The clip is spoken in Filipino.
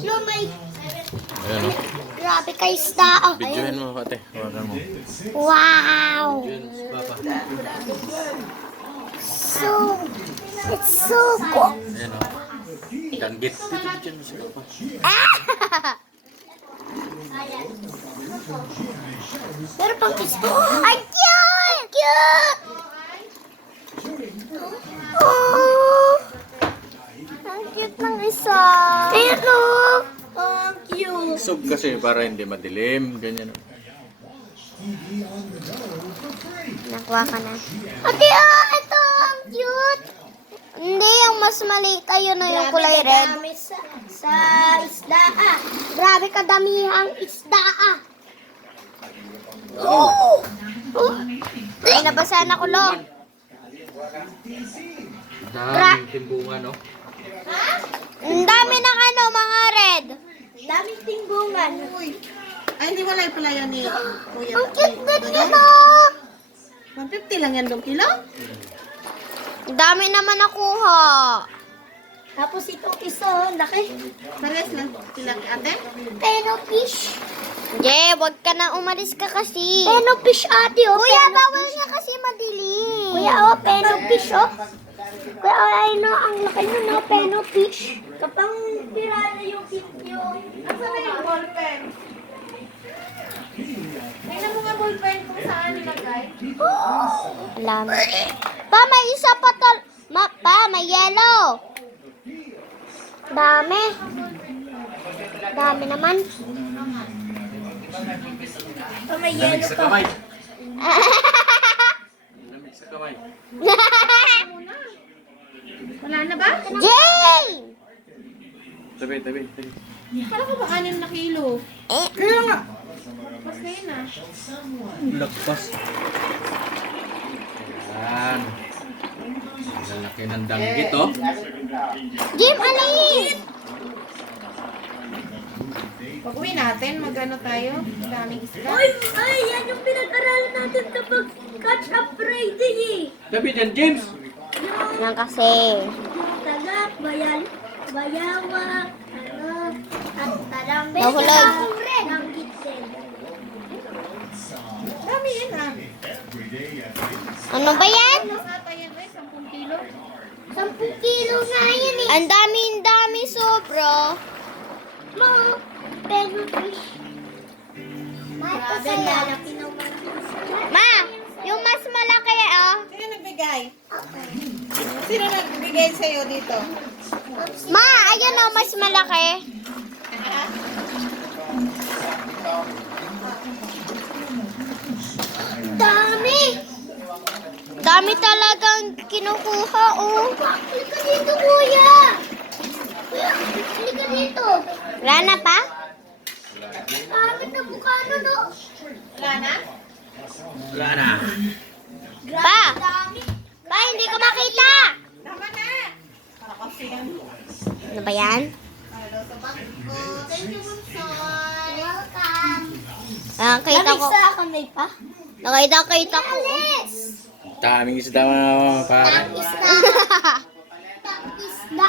Lumay. Ayan o. Grabe ka isda. Oh, Videohin mo, ate. Hawakan mo. wow. Videohin si Papa. So, it's so cool. Ayan o. Danggit. Dito mo si Papa. Pero pang isda. Ay, cute! Cute! Oh, ang cute ng isa. Pero, ang cute. Sug kasi para hindi madilim. Ganyan o. Nakuha ka na. Ate, ito, ang cute. Hindi, yung mas maliit ayun na yung kulay red. Grabe sa isda Grabe kadami ang isda Oh! Ay, nabasa na ko, lo. Daming timbungan o. Ang dami ng ano, mga red. Daming timbungan. Ay, hindi wala pala yan ni Kuya. Ang cute din yun, 150 lang yan dong kilo? Ang dami naman nakuha. Tapos itong isa, laki. Pares lang sila ate? Pero fish. Yeah, wag ka na umalis ka kasi. Pero fish ate, oh. Kuya, bawal nga kasi madilim. Kuya, oh, pero fish, oh. Kuya, oh, ay no, ang laki nun, no, pero fish. Kapang pirana yung fish yung... Asa na yung ballpen? Tingnan mo nga ballpen kung saan nilagay. Alam. Pa, may isa pa tal... Pa, may yellow. Dami. Dami naman. Pa, may Lamig yellow sa pa. kamay. Lamig sa kamay. Wala na ba? Jay! Tabi. Kala ko ba 6 na kilo? Kaya nga. Mas ngayon na. Lagpas. Ayan. Ang laki ng danggit o. Jim, alin? Pag uwi natin, magano tayo? Daming isda. Ay, yan yung pinag-aralan natin kapag catch up Friday eh. Tabi dyan, James. Yan kasi. Tagat, bayawa, at tarambe. Nahulog. Danggit din. Dami yan ah. Ano ba yan? Mas ata yan ba? 10 kilo? 10 kilo nga yan eh. Ang dami sobra. Ma, pero fish. Grabe, lalaki naman. Ma, yung mas malaki ah. Sino nagbigay? Sino nagbigay sa'yo dito? Ma, ayan oh, mas malaki. Dami! Dami talagang kinukuha, oh. Halika dito, kuya. Kuya, halika dito. Wala na pa? Dami na mukha na, no? Wala na? Wala na. Pa! Pa, hindi ko makita. Tama na! Para kasi yan. Ano ba yan? Hello sa bangko. Thank you, Bunsoy. Welcome. Nakita ko. Sa kamay pa? Nakita ko. Daming isda mga para. Isda. Isda.